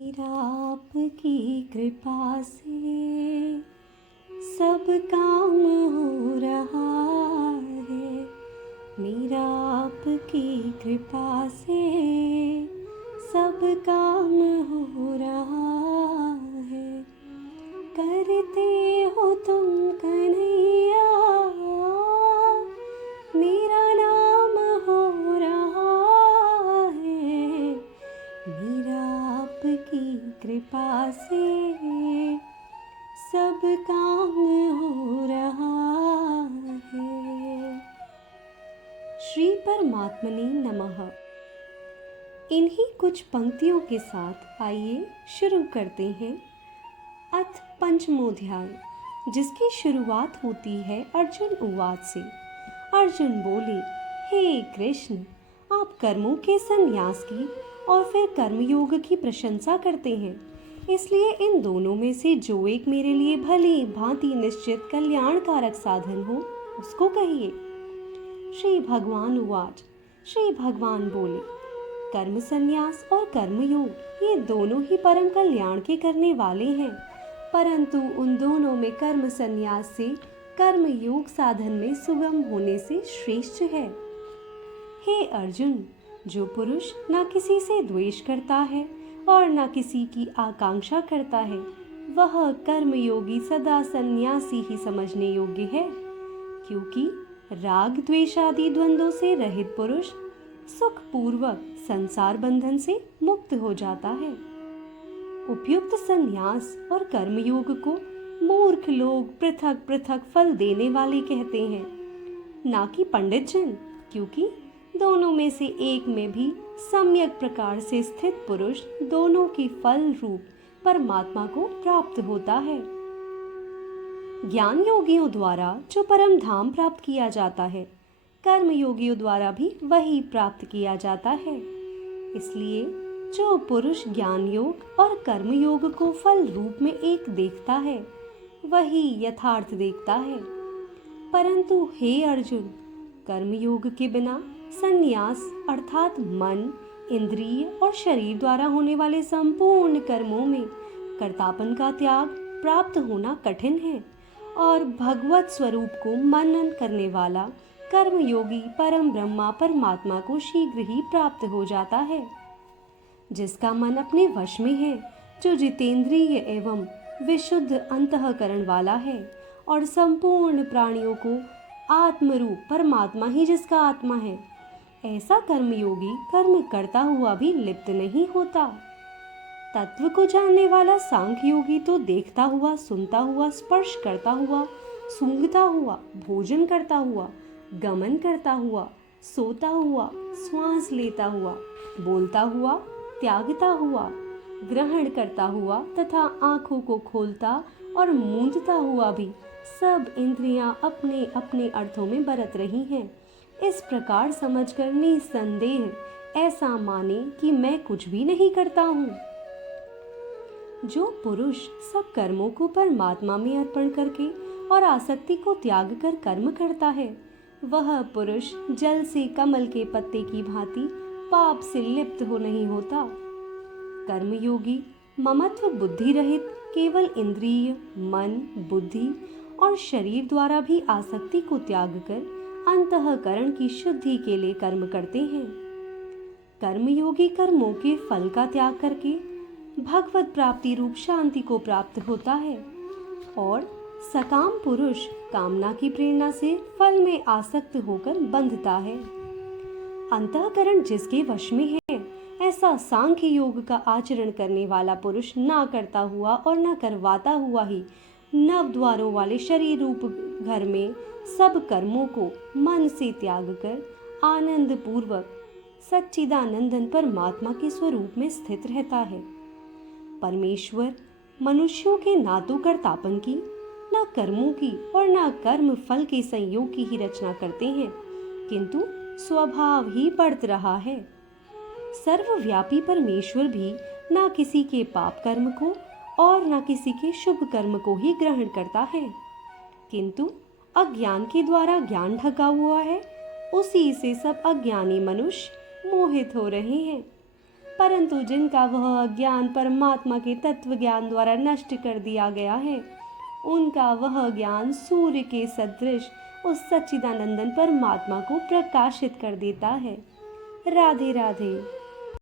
मेरा आपकी कृपा से सब काम हो रहा है। मेरा आपकी कृपा से सब काम हो रहा है। करते हो तुम कन्हैया, मेरा नाम हो रहा है। मेरा आपकी कृपा से सब काम हो रहा है। श्री परमात्मने नमः। इन्हीं कुछ पंक्तियों के साथ आइए शुरू करते हैं अथ पंचमोध्याय, जिसकी शुरुआत होती है अर्जुन उवाच से। अर्जुन बोले, हे कृष्ण, आप कर्मों के संन्यास की और फिर कर्मयोग की प्रशंसा करते हैं, इसलिए इन दोनों में से जो एक मेरे लिए भली भांति निश्चित कल्याणकारक साधन हो उसको कहिए। श्री भगवान उवाच। श्री भगवान बोले, कर्म संन्यास और कर्मयोग ये दोनों ही परम कल्याण के करने वाले हैं, परंतु उन दोनों में कर्म संन्यास से कर्म योग साधन में सुगम होने से श्रेष्ठ है। हे अर्जुन, जो पुरुष न किसी से द्वेष करता है और न किसी की आकांक्षा करता है, वह कर्मयोगी सदा सन्यासी ही समझने योग्य है, क्योंकि राग द्वेष आदि द्वंद्वों से रहित पुरुष सुख पूर्वक संसार बंधन से मुक्त हो जाता है। उपयुक्त संन्यास और कर्मयोग को मूर्ख लोग पृथक पृथक फल देने वाले कहते हैं, ना कि पंडित जन, क्योंकि दोनों में से एक में भी सम्यक प्रकार से स्थित पुरुष दोनों की फल रूप परमात्मा को प्राप्त होता है। ज्ञान योगियों द्वारा जो परम धाम प्राप्त किया जाता है, कर्म योगियों द्वारा भी वही प्राप्त किया जाता है। इसलिए जो पुरुष ज्ञान योग और कर्म योग को फल रूप में एक देखता है, वही यथार्थ देखता है। परंतु हे अर्जुन, कर्म योग के बिना संन्यास अर्थात मन, इंद्रिय और शरीर द्वारा होने वाले संपूर्ण कर्मों में कर्तापन का त्याग प्राप्त होना कठिन है, और भगवत स्वरूप को मनन करने वाला कर्मयोगी परम ब्रह्मा परमात्मा को शीघ्र ही प्राप्त हो जाता है। जिसका मन अपने वश में है, जो जितेंद्रिय एवं विशुद्ध अंतःकरण वाला है, और संपूर्ण प्राणियों को आत्मरूप परमात्मा ही जिसका आत्मा है, ऐसा कर्मयोगी कर्म करता हुआ भी लिप्त नहीं होता। तत्व को जानने वाला सांख्य योगी तो देखता हुआ, सुनता हुआ, स्पर्श करता हुआ, सूंघता हुआ, भोजन करता हुआ, गमन करता हुआ, सोता हुआ, श्वास लेता हुआ, बोलता हुआ, त्यागता हुआ, ग्रहण करता हुआ तथा आँखों को खोलता और मूंदता हुआ भी सब इंद्रियां अपने अपने अर्थों में बरत रही हैं। इस प्रकार समझकर निसंदेह ऐसा माने कि मैं कुछ भी नहीं करता हूँ। जो पुरुष सब कर्मों को परमात्मा में अर्पण करके और आसक्ति को त्याग कर कर्म करता है, वह पुरुष जल से कमल के पत्ते की भांति पाप से लिप्त हो नहीं होता। कर्मयोगी ममत्व बुद्धि रहित केवल इंद्रिय, मन, बुद्धि और शरीर द्वारा भी आसक्ति को त्याग कर अंतःकरण की शुद्धि के लिए कर्म करते हैं। कर्मयोगी कर्मों के फल का त्याग करके भगवत प्राप्ति रूप शांति को प्राप्त होता है, और सकाम पुरुष कामना की प्रेरणा से फल में आसक्त होकर बंधता है। अंतःकरण जिसके वश में है, ऐसा सांख्य योग का आचरण करने वाला पुरुष ना करता हुआ और ना करवाता हुआ ही नव द्वारों वाले शरीर रूप घर में सब कर्मों को मन से त्याग कर आनंद पूर्वक सच्चिदानंदन परमात्मा के स्वरूप में स्थित रहता है। परमेश्वर मनुष्यों के ना तो कर्तापन की, ना कर्मों की और ना कर्म फल के संयोग की ही रचना करते हैं, किंतु स्वभाव ही बढ़त रहा है। सर्वव्यापी परमेश्वर भी ना किसी के पाप कर्म को और ना किसी के शुभ कर्म को ही ग्रहण करता है, किंतु अज्ञान के द्वारा ज्ञान ढका हुआ है, उसी से सब अज्ञानी मनुष्य मोहित हो रहे हैं। परंतु जिनका वह ज्ञान परमात्मा के तत्व ज्ञान द्वारा नष्ट कर दिया गया है, उनका वह ज्ञान सूर्य के सदृश उस सच्चिदानंदन परमात्मा को प्रकाशित कर देता है। राधे राधे।